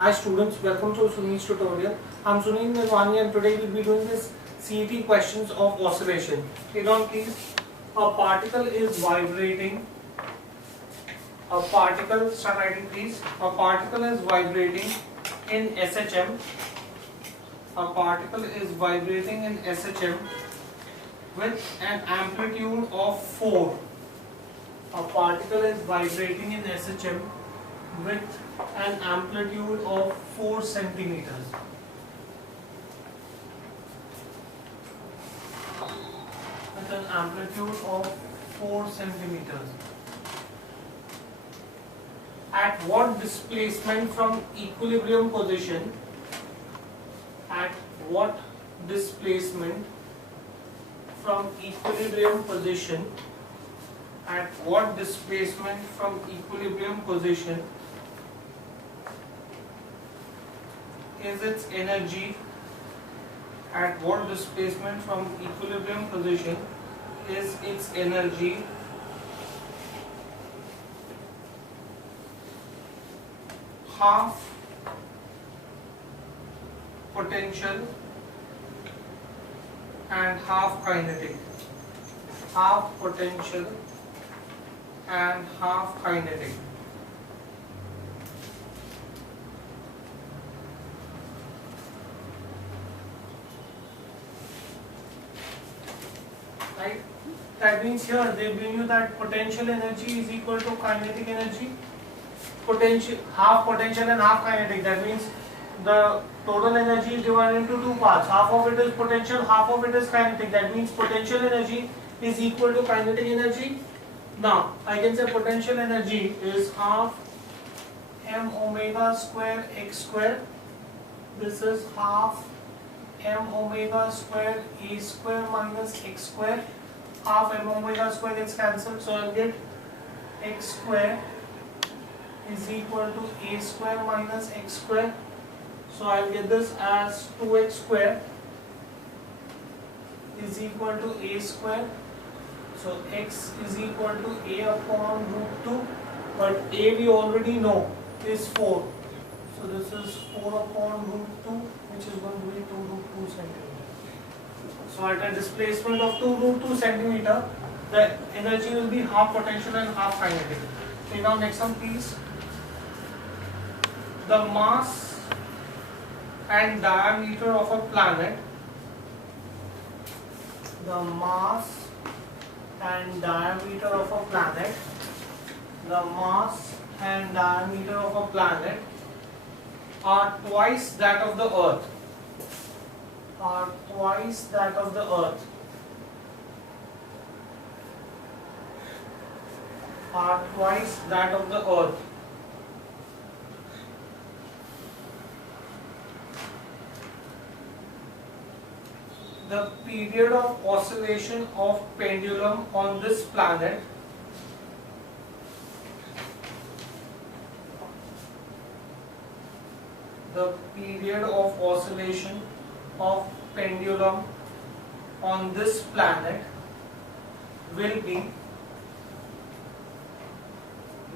Hi students, welcome to Sunil's tutorial. I'm Sunil Nirvani and today we'll be doing this CET questions of oscillation. Read on please. A particle is vibrating. A particle, start writing please. A particle is vibrating in SHM. A particle is vibrating in SHM with an amplitude of 4. A particle is vibrating in SHM with an amplitude of 4 centimeters. With an amplitude of 4 centimeters. At what displacement from equilibrium position? At what displacement from equilibrium position? At what displacement from equilibrium position is its energy? At what displacement from equilibrium position is its energy half potential and half kinetic? Half potential and half kinetic. Right? That means here they bring you that potential energy is equal to kinetic energy. Potential, half potential and half kinetic. That means the total energy is divided into two parts. Half of it is potential, half of it is kinetic. That means potential energy is equal to kinetic energy. Now I can say potential energy is half m omega square x square. This is half m omega square a square minus x square. Half m omega square gets cancelled, so I'll get x square is equal to a square minus x square. So I'll get this as 2x square is equal to a square. So x is equal to a upon root 2, but a we already know is 4. So this is 4 upon root 2, which is going to be 2 root 2 centimeter. So at a displacement of 2 root 2 centimeter, the energy will be half potential and half kinetic. Okay, now next one please. The mass and diameter of a planet. The mass and diameter of a planet. The mass and diameter of a planet are twice that of the Earth. Are twice that of the Earth. Are twice that of the Earth. The period of oscillation of pendulum on this planet the period of oscillation of pendulum on this planet will be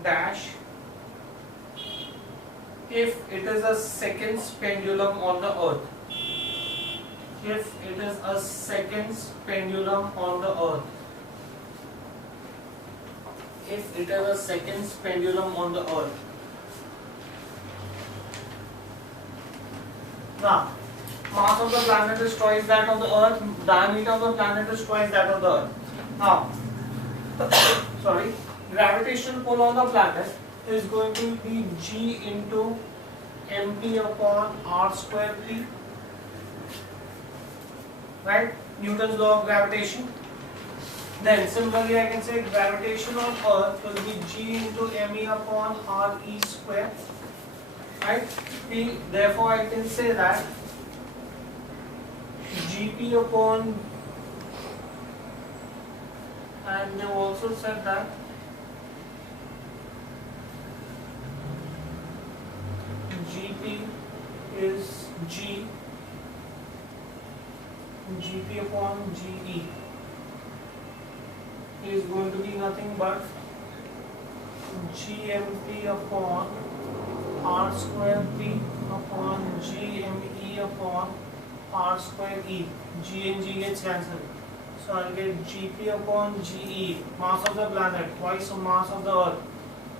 dash if it is a seconds pendulum on the Earth. If it is a seconds pendulum on the Earth. If it is a seconds pendulum on the Earth. Now, mass of the planet is twice that of the Earth, diameter of the planet is twice that of the Earth. Now, sorry, gravitational pull on the planet is going to be G into mp upon r square p. Right? Newton's law of gravitation. Then similarly I can say gravitation on Earth will be G into me upon re square. Right? Therefore I can say that Gp upon, and they also said that Gp is Gp upon Ge is going to be nothing but GMP upon r square p upon g m e upon r square e. G and G gets cancelled. So I'll get Gp upon Ge, mass of the planet, twice the mass of the Earth,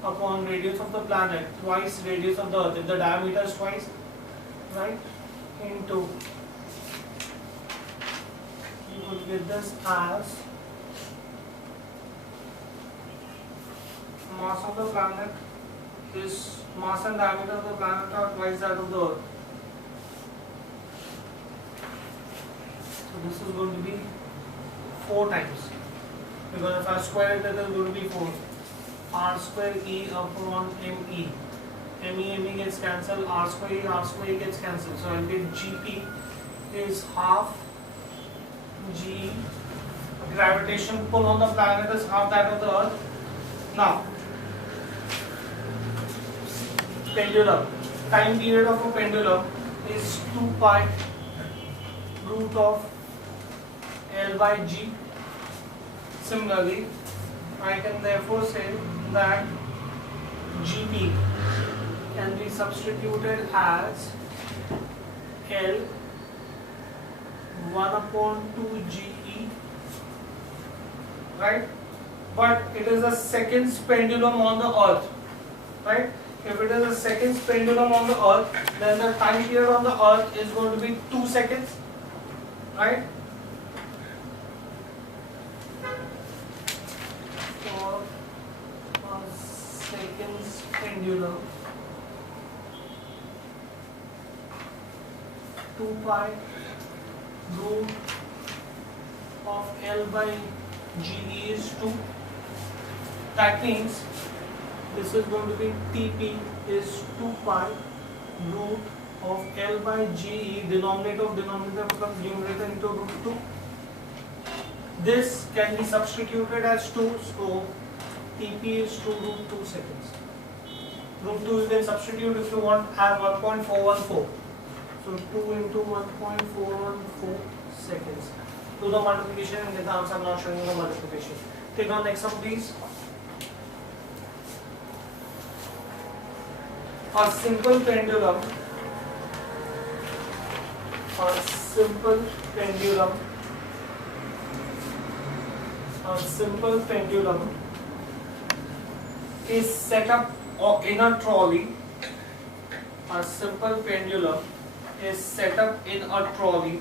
upon radius of the planet, twice radius of the Earth. If the diameter is twice, right, into, you could get this as mass of the planet is, mass and diameter of the planet are twice that of the Earth. So this is going to be 4 times, because if I square it, it is going to be 4. R square E upon ME. ME gets cancelled, R square E gets cancelled. So I'll get Gp is half G. Gravitational pull on the planet is half that of the Earth. Now, pendulum. Time period of a pendulum is 2 pi root of L by G. Similarly, I can therefore say that Gp can be substituted as L 1 upon 2 Ge, right? But it is a seconds pendulum on the Earth, right? If it is a seconds pendulum on the Earth, then the time period on the Earth is going to be 2 seconds, right? For a seconds pendulum, 2 pi root of L by Ge is 2. That means this is going to be Tp is 2 pi root of L by Ge, denominator of denominator becomes numerator into root 2. This can be substituted as 2, so Tp is 2 root 2 seconds. Root 2 you can substitute if you want as 1.414. So 2 into 1.414 seconds. Do the multiplication and get the answer. I'm not showing you the multiplication. Take on next one please. A simple pendulum, is set up in a trolley. A simple pendulum is set up in a trolley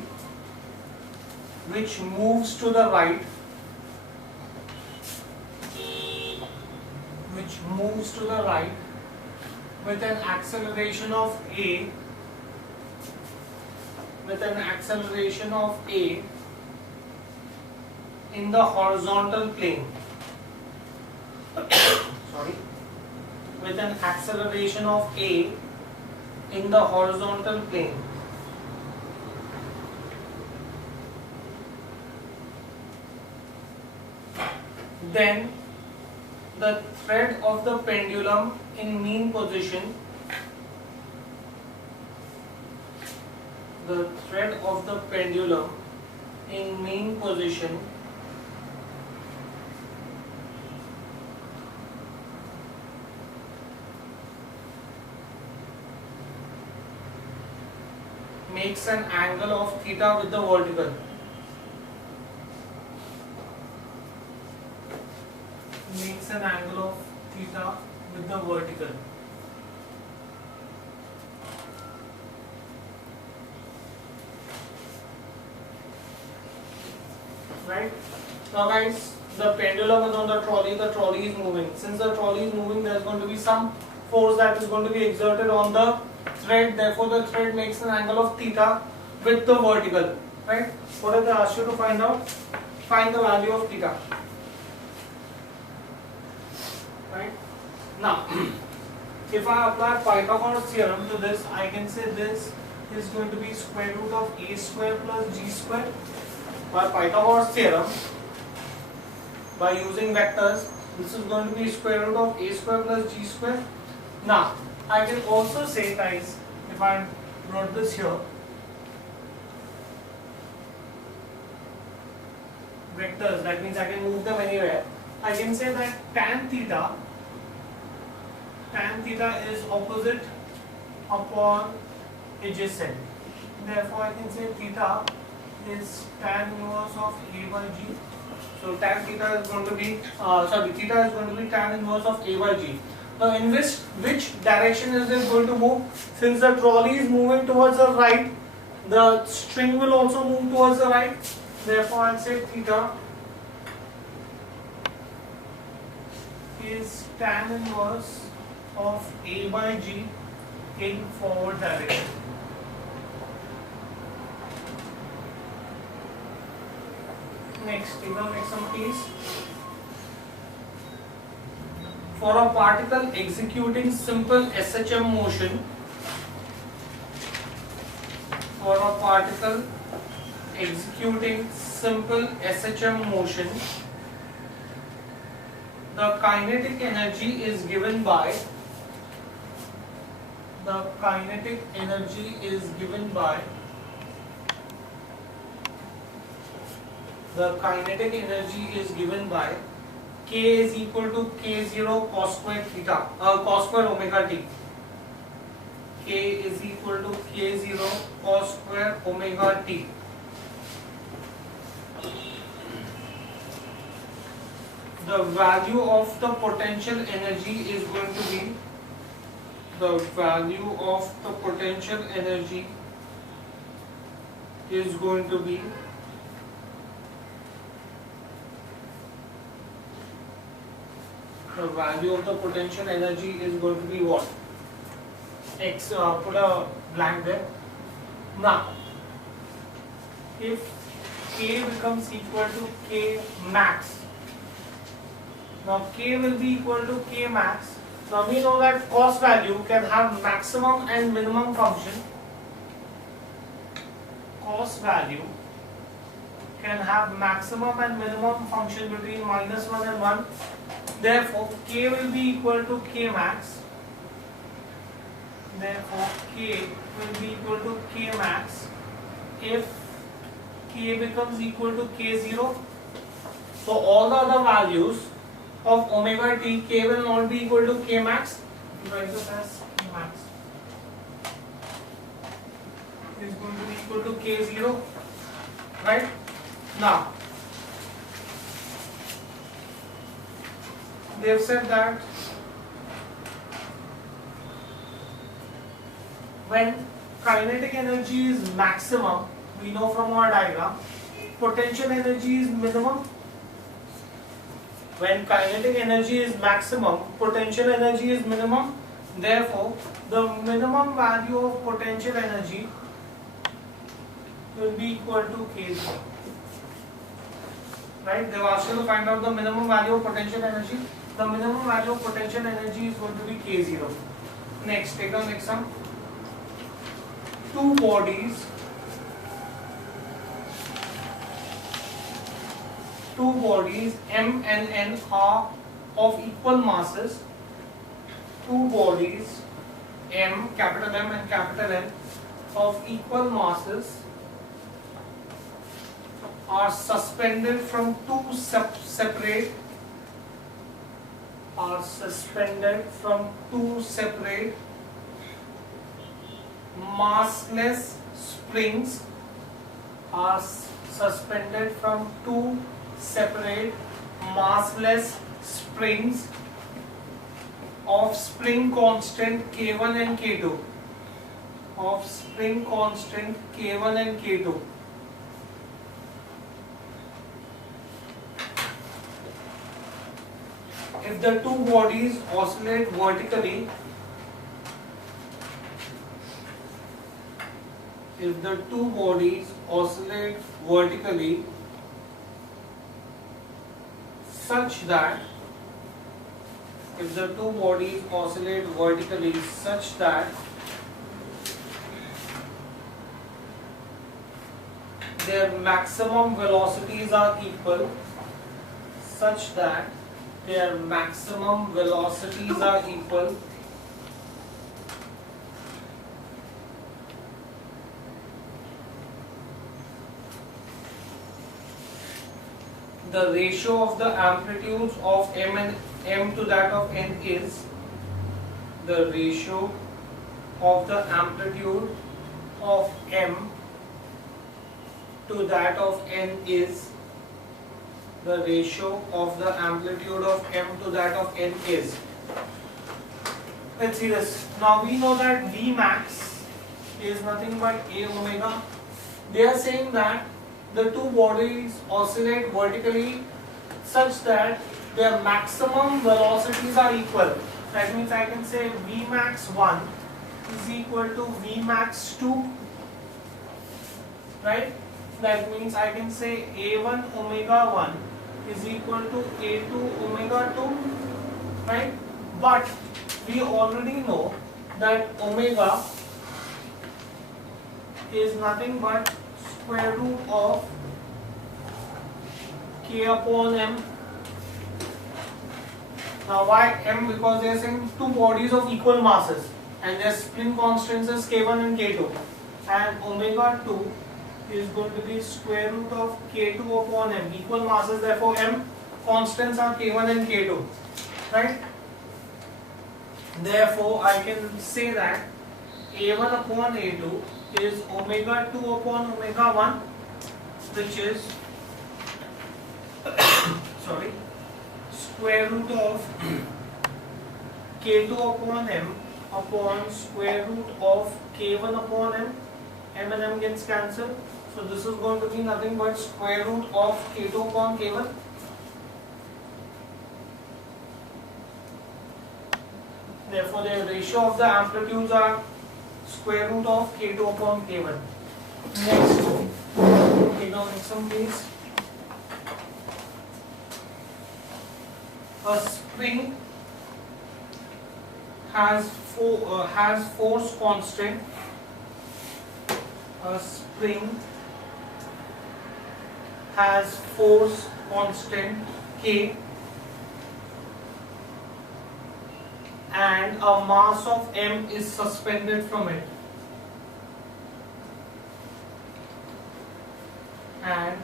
which moves to the right, with an acceleration of a, in the horizontal plane. Sorry, with an acceleration of a in the horizontal plane. Then the thread of the pendulum in mean position, makes an angle of theta with the vertical. Right? Now guys, the pendulum is on the trolley is moving. Since the trolley is moving, there is going to be some force that is going to be exerted on the thread, therefore the thread makes an angle of theta with the vertical. Right? What did they ask you to find out? Find the value of theta. Right? Now, if I apply Pythagoras theorem to this, I can say this is going to be square root of a square plus g square. By Pythagoras theorem, by using vectors, this is going to be square root of a square plus g square. Now, I can also say, guys, if I wrote this here, vectors, that means I can move them anywhere. I can say that tan theta is opposite upon adjacent. Therefore, I can say theta is tan inverse of A by G. So tan theta is going to be theta is going to be tan inverse of A by G. Now, in which direction is it going to move? Since the trolley is moving towards the right, the string will also move towards the right. Therefore, I'll say theta is tan inverse of A by G in forward direction. Next, take a next one please. For a particle executing simple SHM motion, the kinetic energy is given by K is equal to K0 cos square omega t. K is equal to K0 cos square omega t. The value of the potential energy is going to be the value of the potential energy is going to be what? X, put a blank there. Now, if K becomes equal to K max, now K will be equal to K max. Now we know that cos value can have maximum and minimum function. Cos value can have maximum and minimum function between -1 and 1. Therefore, K will be equal to K max. If K becomes equal to K0. So all the other values of omega t, K will not be equal to K max. Write this as K max is going to be equal to K0. Right? Now, they have said that when kinetic energy is maximum, we know from our diagram, potential energy is minimum. When kinetic energy is maximum, potential energy is minimum. Therefore, the minimum value of potential energy will be equal to K0. Right? They have asked you to find out the minimum value of potential energy. The minimum value of potential energy is going to be K0. Next, take the next one. Two bodies M and N are of equal masses. Two bodies M, capital M and capital N, of equal masses are suspended from two separate massless springs, of spring constant K1 and K2. If the two bodies oscillate vertically, such that their maximum velocities are equal, the ratio of the amplitudes of M to that of N is the ratio of the amplitude of m to that of n is, the ratio of the amplitude of m to that of n is. Let's see this. Now we know that V max is nothing but a omega. They are saying that the two bodies oscillate vertically such that their maximum velocities are equal. That means I can say V max 1 is equal to V max 2, right? That means I can say A1 omega 1 is equal to A2 omega 2, right? But we already know that omega is nothing but square root of k upon m. Now why m? Because they are saying two bodies of equal masses and their spring constants is k1 and k2, and omega 2 is going to be square root of k2 upon m. Equal masses, therefore m constants are k1 and k2, right? Therefore I can say that a1 upon a2 is omega 2 upon omega 1, which is sorry, square root of k2 upon m upon square root of k1 upon m. M and m gets cancelled, so this is going to be nothing but square root of k2 upon k1. Therefore the ratio of the amplitudes are square root of k2 upon k1. Next, take down next one please. A spring has force constant. A spring has force constant K and a mass of m is suspended from it, and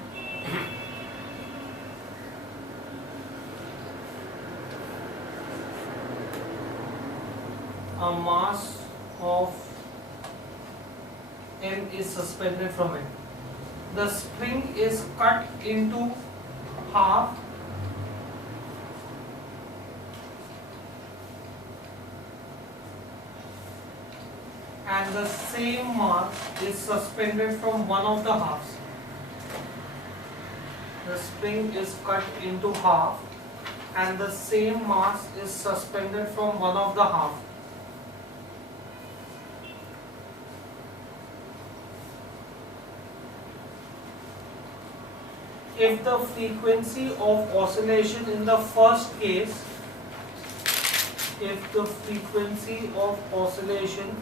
a mass of m is suspended from it. The spring is cut into half and the same mass is suspended from one of the halves. The spring is cut into half and the same mass is suspended from one of the halves. If the frequency of oscillation in the first case, if the frequency of oscillation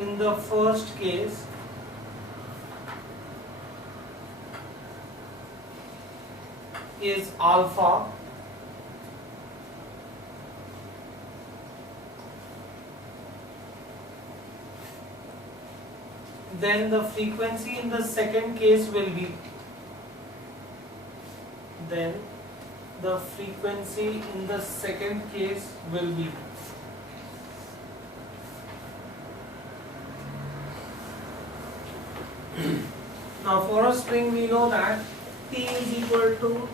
in the first case is alpha, then the frequency in the second case will be, then the frequency in the second case will be now for a spring we know that T is equal to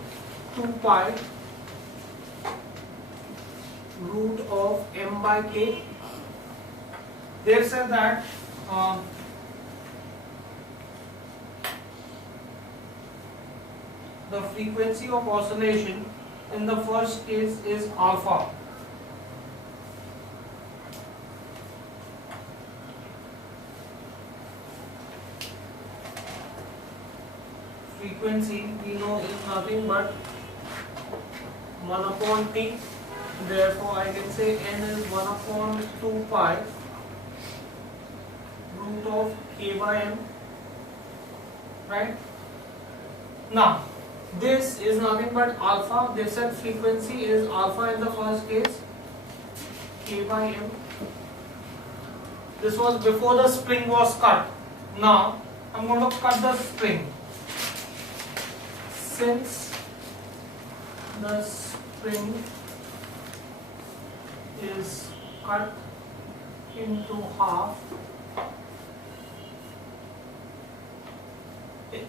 2 pi root of m by k. They said that the frequency of oscillation in the first case is alpha. Frequency we know is nothing but 1 upon t. Therefore I can say n is 1 upon 2 pi root of k by m, right? Now this is nothing but alpha. They said frequency is alpha in the first case, k by m. This was before the spring was cut. Now I'm going to cut the spring. Since the spring is cut into half.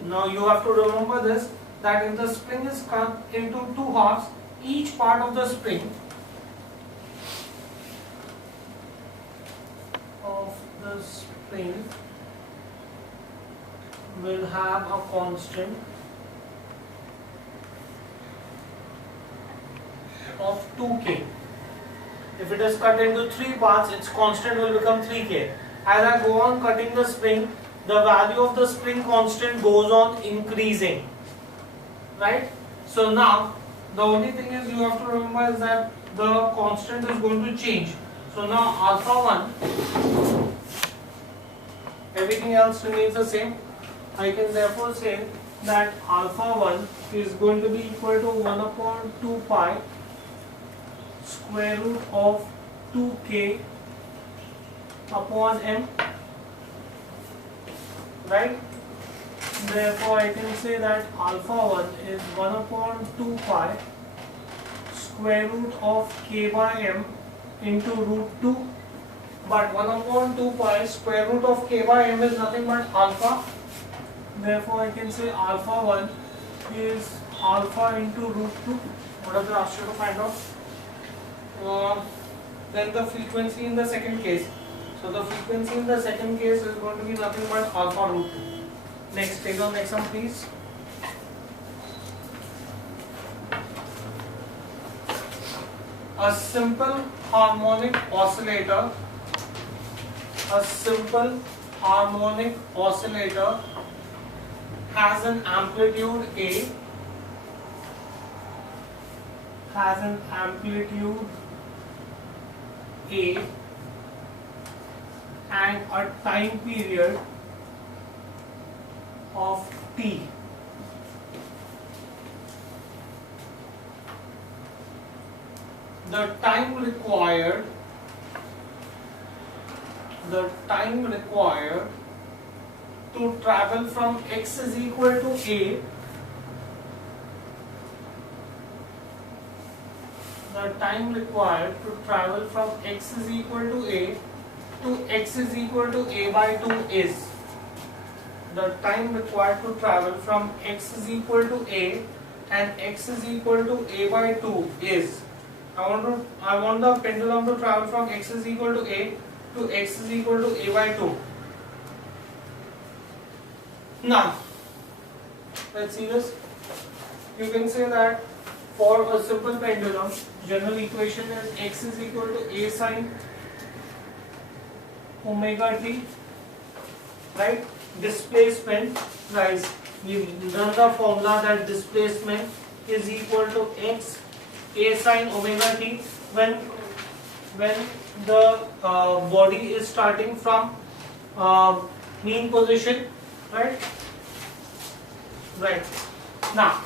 Now you have to remember this, that if the spring is cut into two halves, each part of the spring will have a constant of 2k. If it is cut into three parts, its constant will become 3k. As I go on cutting the spring, the value of the spring constant goes on increasing, right? So now the only thing is you have to remember is that the constant is going to change. So now alpha 1, everything else remains the same. I can therefore say that alpha 1 is going to be equal to 1 upon 2 pi square root of 2k upon m, right? Therefore I can say that alpha 1 is 1 upon 2 pi square root of k by m into root 2, but 1 upon 2 pi square root of k by m is nothing but alpha. Therefore I can say alpha 1 is alpha into root 2. What is the answer to find out? Then the frequency in the second case. So the frequency in the second case is going to be nothing but alpha root 2. Next, take on next one please. A simple harmonic oscillator. A simple harmonic oscillator has an amplitude A, and a time period of T. The time required to travel from x is equal to a, the time required to travel from x is equal to a to x is equal to a by 2 is, the time required to travel from x is equal to a and x is equal to a by 2 is, I want the pendulum to travel from x is equal to a to x is equal to a by 2. Now, let's see this. You can say that for a simple pendulum, general equation is x is equal to a sine omega t, right? Displacement, guys, we've done the formula that displacement is equal to x a sine omega t when the body is starting from mean position, right? Right. Now,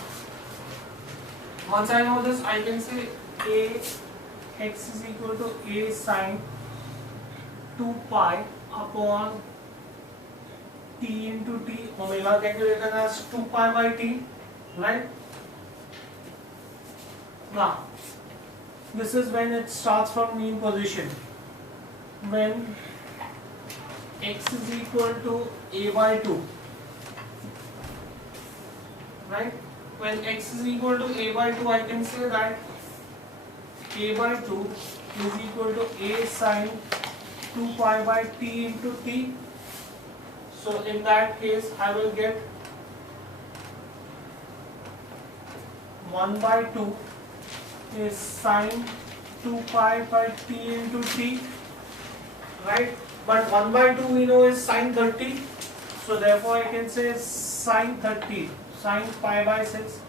once I know this, I can say a x is equal to a sine 2 pi upon t into t, omega can be written as 2 pi by t, right? Now, this is when it starts from mean position. When x is equal to a by 2, right? When x is equal to a by 2, I can say that a by 2 is equal to a sine 2 pi by t into t. So in that case, I will get 1 by 2 is sine 2 pi by t into t, right? But 1 by 2 we know is sine 30. So therefore I can say sine 30, sine pi by 6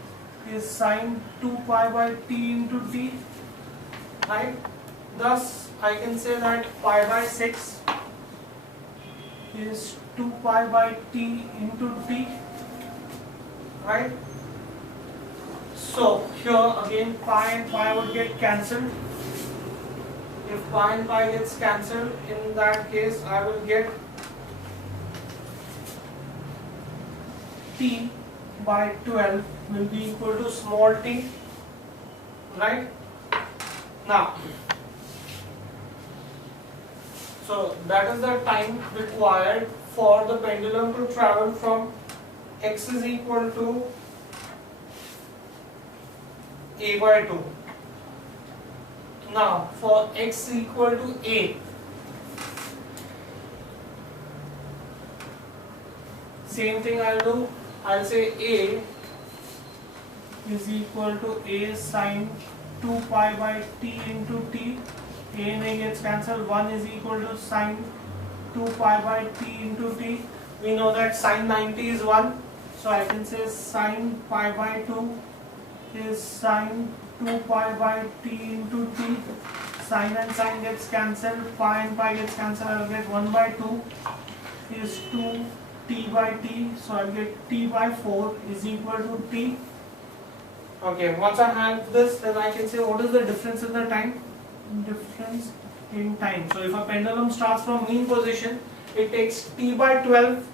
is sine 2 pi by t into t, right? Thus I can say that pi by 6 is 2 pi by t into t, right? So here again pi and pi would get cancelled. If pi and pi gets cancelled, in that case I will get t by 12 will be equal to small t, right? Now, So that is the time required for the pendulum to travel from x is equal to a by 2. Now for x equal to a, same thing I'll do. I'll say a is equal to a sine 2 pi by t into t. A and a gets cancelled. 1 is equal to sine 2 pi by t into t. We know that sine 90 is 1. So I can say sine pi by 2 is sine 2 pi by t into t. Sine and sine gets cancelled. Pi and pi gets cancelled. I will get 1 by 2 is 2 t by t. So I will get t by 4 is equal to t. Okay, once I have this, then I can say what is the difference in the time? Difference in time. So if a pendulum starts from mean position, it takes t by 12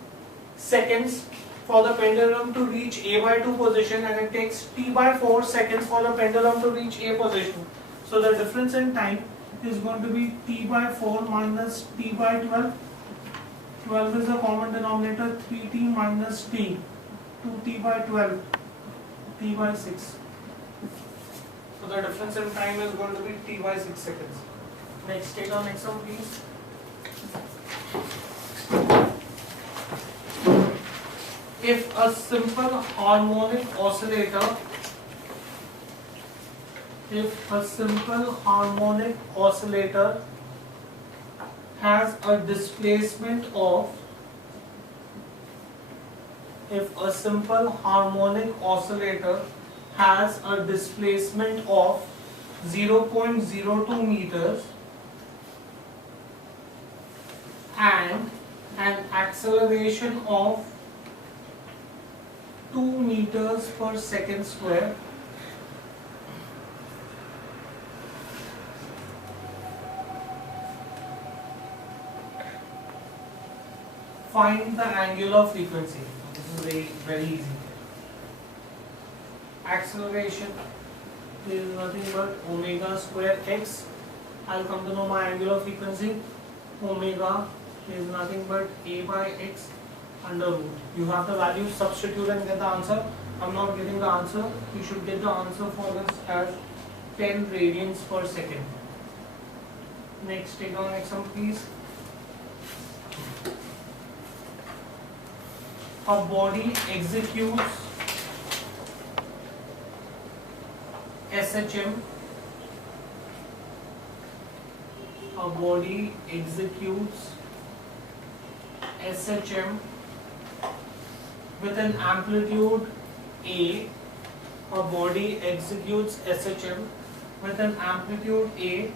seconds for the pendulum to reach a by 2 position, and it takes t by 4 seconds for the pendulum to reach a position. So the difference in time is going to be t by 4 minus t by 12. 12 is the common denominator, 3t minus t, 2t by 12, t by 6. So the difference in time is going to be t by 6 seconds. Next, take our next one please. If a simple harmonic oscillator has a displacement of 0.02 meters and an acceleration of 2 meters per second square, find the angular frequency. This is very easy. Acceleration is nothing but omega square x. I'll come to know my angular frequency. Omega is nothing but a by x under root. You have the value, substitute and get the answer. I'm not getting the answer. You should get the answer for this as 10 radians per second. Next, take on next one please. A body executes SHM. A body executes SHM with an amplitude A. A body executes SHM with an amplitude A.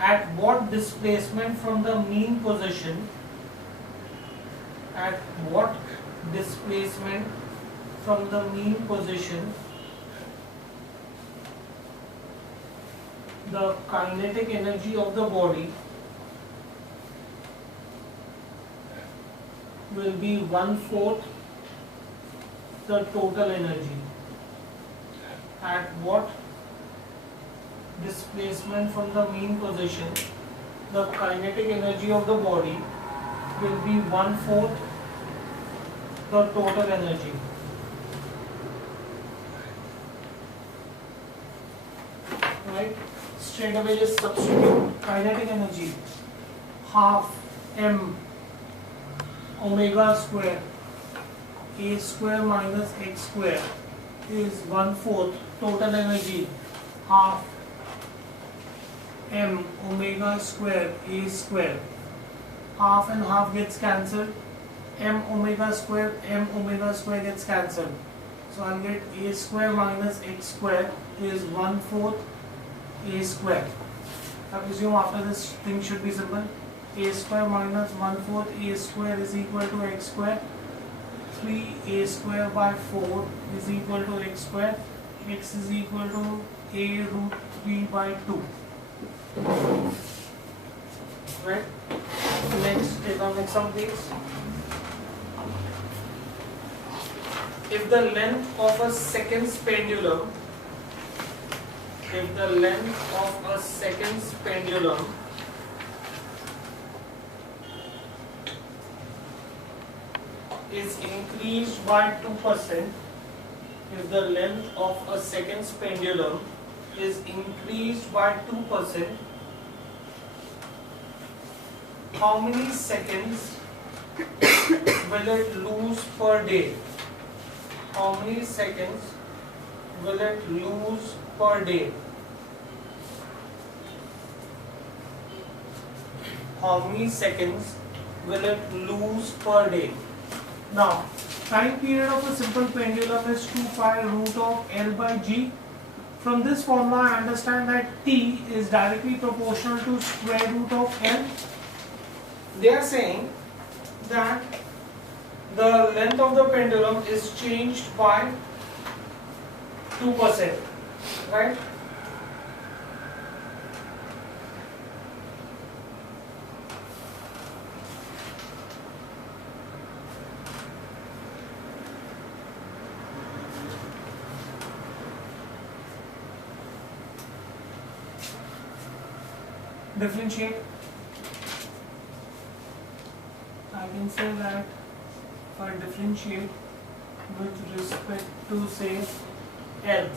At what displacement from the mean position? At what displacement from the mean position the kinetic energy of the body will be 1/4 the total energy? At what displacement from the mean position the kinetic energy of the body will be 1/4 the total energy? Right? Straight away just substitute kinetic energy, half m omega square a square minus x square is 1/4 total energy, half m omega square a square. Half and half gets cancelled, m omega square gets cancelled. So I'll get a square minus x square is 1/4 a square. I presume after this thing should be simple. A square minus 1/4 a square is equal to x square. 3a square by 4 is equal to x square. X is equal to a root 3 by 2. Right? Next, take on next sum please. If the length of a seconds pendulum if the length of a second's pendulum is increased by 2%, if the length of a second's pendulum is increased by 2%, how many seconds will it lose per day? How many seconds will it lose per day? How many seconds will it lose per day? Now, time period of a simple pendulum is 2 pi root of L by G. From this formula, I understand that T is directly proportional to square root of L. They are saying that the length of the pendulum is changed by 2%, right? Differentiate. I can say that if I differentiate with respect to, say, L,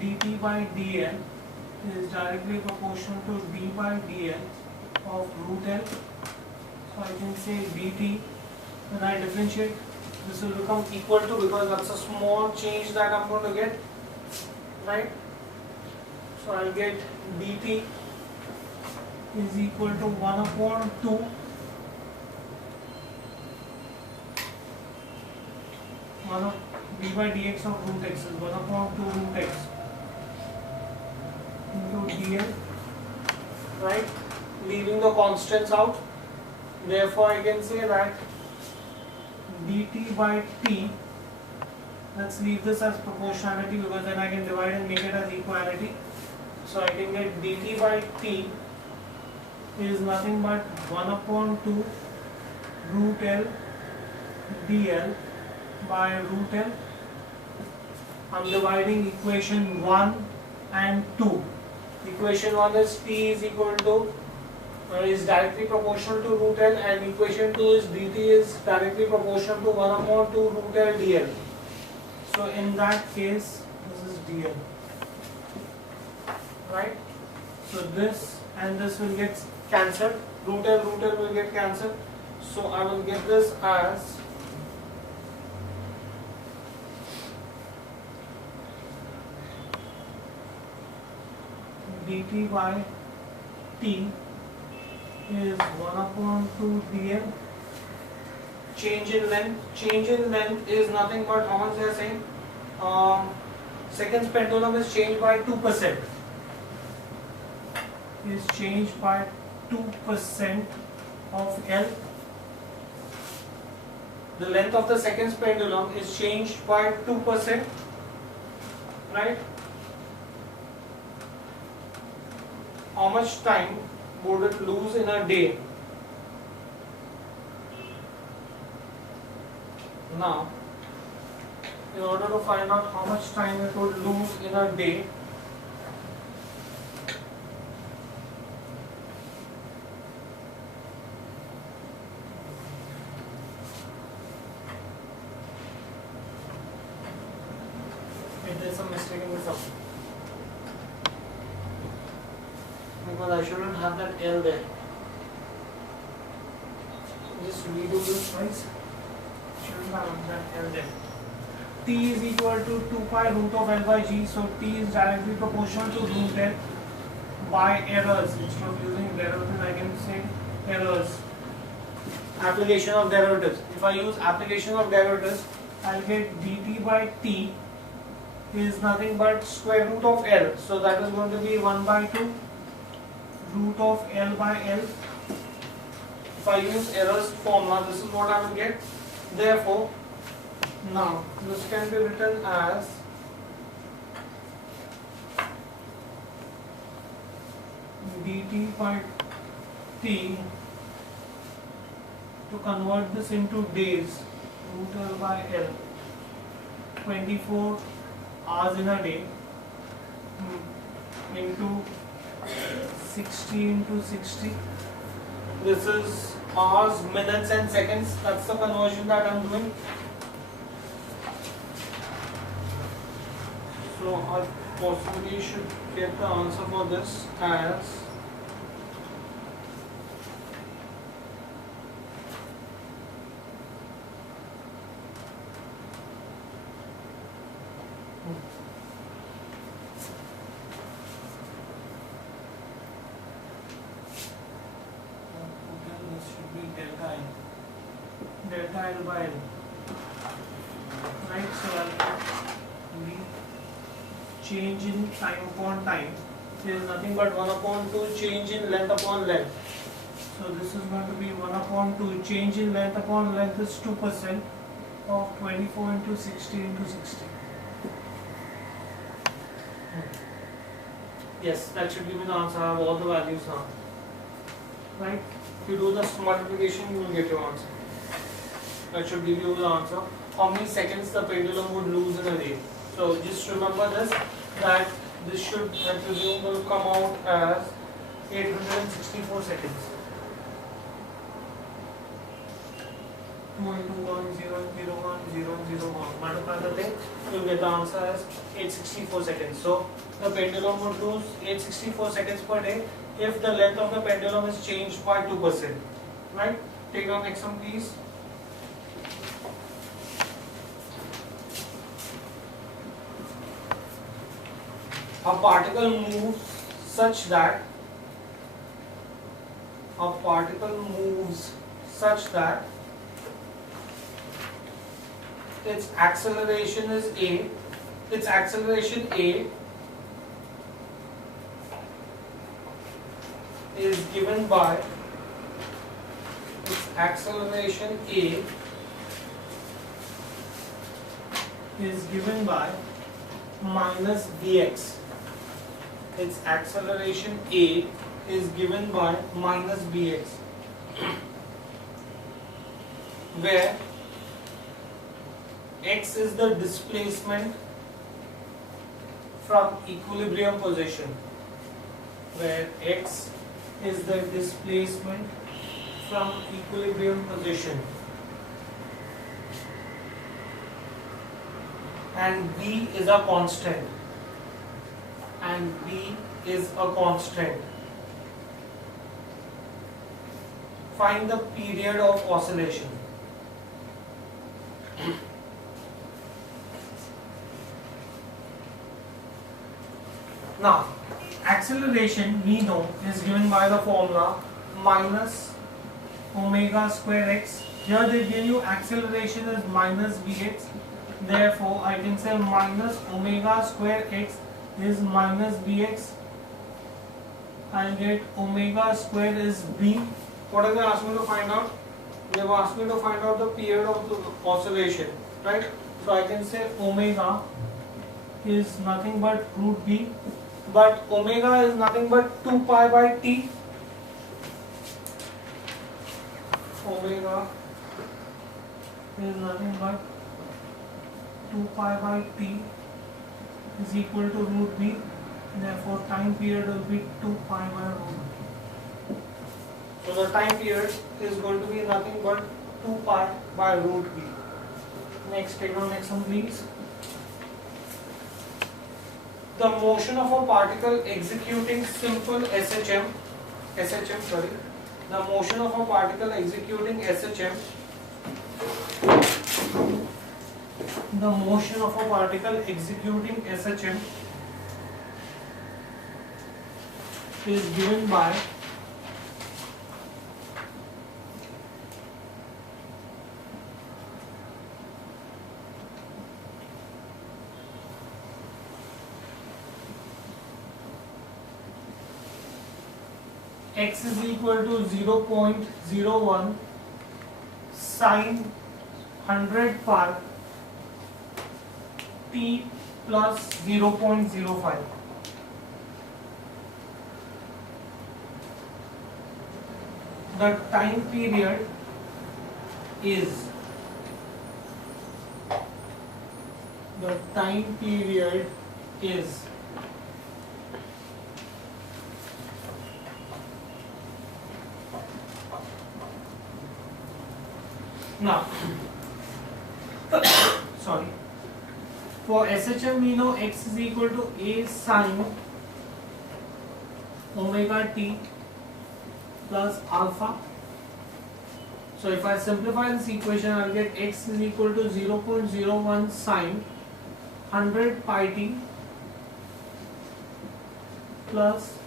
dt by dl is directly proportional to d by dl of root L. So I can say dt, when I differentiate, this will become equal to, because that's a small change that I'm going to get, right? So I'll get dt is equal to 1 upon 2 d by dx of root x is 1 upon 2 root x into dl, right? Leaving the constants out. Therefore, I can say that dt by t, let's leave this as proportionality because then I can divide and make it as equality. So I can get dt by t is nothing but 1 upon 2 root L dl by root L. I'm dividing equation 1 and 2. Equation 1 is t is equal to is directly proportional to root L, and equation 2 is dt is directly proportional to 1 upon 2 root L dl. So in that case, this is dl, right? So this and this will get cancelled. Root L will get cancelled. So I will get this as dt by t is 1 upon 2 dl. Change in length is nothing but, how much they are saying? Second's pendulum is changed by 2%. Is changed by 2% of L. The length of the second's pendulum is changed by 2%, right? How much time would it lose in a day? Now, in order to find out how much time it would lose in a day, there's some mistake in this up. Because I shouldn't have that L there. Just redo this twice. Shouldn't have that L there. T is equal to 2 pi root of L by G. So T is directly proportional to root L by errors. Instead of using derivatives, I can say errors. Application of derivatives. If I use application of derivatives, I'll get dt by t is nothing but square root of L. So that is going to be 1 by 2 root of L by L. If I use errors formula, this is what I will get. Therefore, now this can be written as dt by t, to convert this into days, root L by L, 24 hours in a day, into 60 into 60. This is hours, minutes and seconds. That's the conversion that I'm doing. So I possibly should get the answer for this as delta L by L. Right, so the change in time upon time is nothing but 1 upon 2 change in length upon length. So this is going to be 1 upon 2 change in length upon length is 2% of 24 into 60 into 60. Yes, that should give me the answer. I have all the values now. Right? If you do the multiplication, you will get your answer. That should give you the answer. How many seconds the pendulum would lose in a day. So just remember this, that this should, I presume, will come out as 864 seconds. 2 into 1, 0, 0, 1, 0, 0, 1. Multiply the thing, you will get the answer as 864 seconds. So the pendulum would lose 864 seconds per day if the length of the pendulum is changed by 2%. Right? Take our next one, please. A particle moves such that its acceleration is A. Its acceleration A is given by minus Bx. Its acceleration A is given by minus Bx, where x is the displacement from equilibrium position, where x is the displacement from equilibrium position, and B is a constant. Find the period of oscillation. Now, acceleration we know is given by the formula minus omega square x. Here they give you acceleration is minus Vx. Therefore, I can say minus omega square x is minus Bx. I get omega square is B. What have they asked me to find out? They have asked me to find out the period of the oscillation, right? So I can say omega is nothing but root B, but omega is nothing but 2 pi by T. Omega is nothing but 2 pi by T is equal to root B. Therefore, time period will be 2 pi by root B. So the time period is going to be nothing but 2 pi by root B. Next, take on next one, please. The motion of a particle executing simple SHM, the motion of a particle executing SHM, the motion of a particle executing SHM is given by x is equal to 0.01 sine 100 pi t plus 0.05. The time period is Now, sorry. For SHM we know x is equal to a sine omega t plus alpha. So if I simplify this equation, I will get x is equal to 0.01 sine 100 pi t plus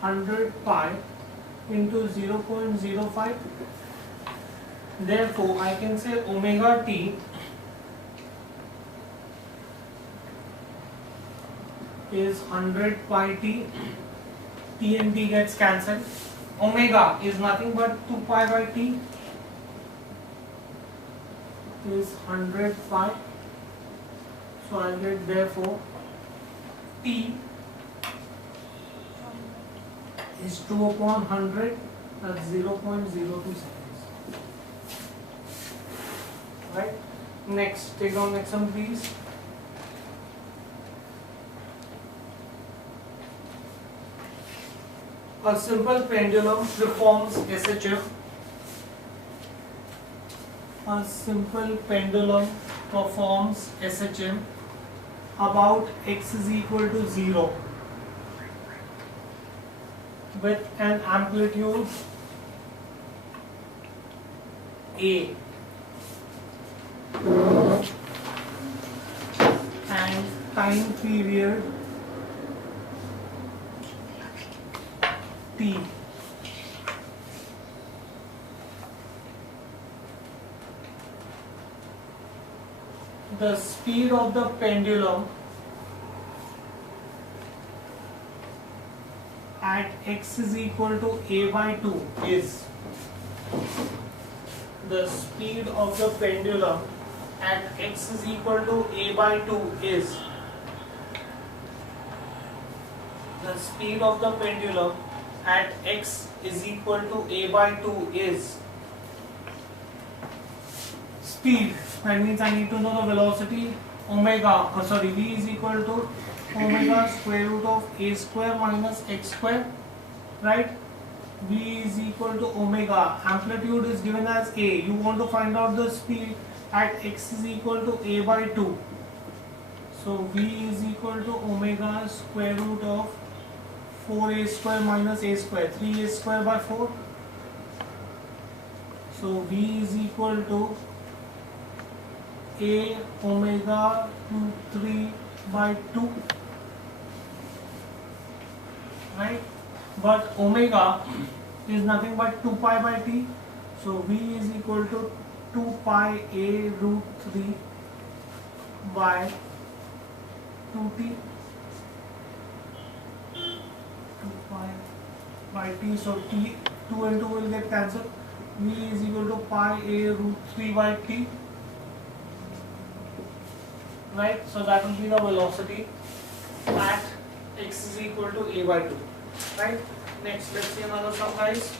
100 pi into 0.05. Therefore, I can say omega t is 100 pi t. T and t gets cancelled. Omega is nothing but 2 pi by t is 100 pi. So I'll get therefore t is 2 upon 100, that's 0.02 seconds. Right? Next, take down next one please. A simple pendulum performs SHM. A simple pendulum performs SHM about x is equal to 0 with an amplitude A and time period t. The speed of the pendulum at x is equal to a by 2 is, the speed of the pendulum at x is equal to a by 2 is, the speed of the pendulum at x is equal to a by 2 is speed. That means I need to know the velocity omega, v is equal to omega square root of a square minus x square, right? V is equal to omega, amplitude is given as a, you want to find out the speed at x is equal to a by 2. So V is equal to omega square root of 4a square minus a square, 3a square by 4. So V is equal to a omega 3 by 2, right? But omega is nothing but 2 pi by t. So V is equal to 2 pi a root 3 by 2t. 2 pi by t. So t, 2 and 2 will get cancelled. V is equal to pi a root 3 by t. Right, so that will be the velocity at x is equal to a by 2. Right, next let's see another sum, guys.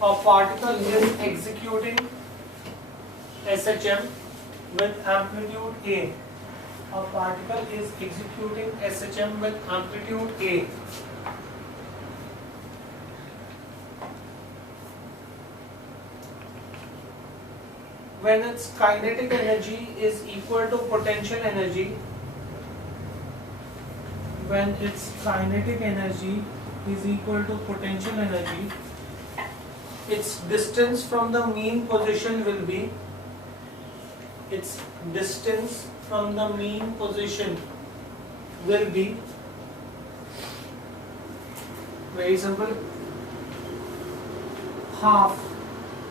A particle is executing SHM with amplitude A. A particle is executing SHM with amplitude A. When its kinetic energy is equal to potential energy, when its kinetic energy is equal to potential energy, its distance from the mean position will be, its distance from the mean position will be very simple, half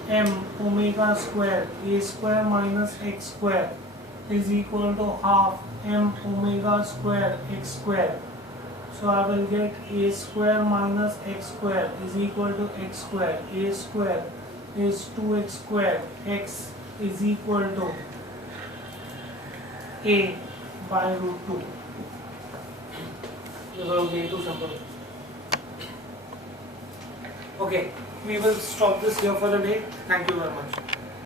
m omega square a square minus x square is equal to half m omega square x square. So I will get a square minus x square is equal to x square. A square is 2x square. X is equal to a by root 2. This is way too simple. Okay, we will stop this here for the day. Thank you very much.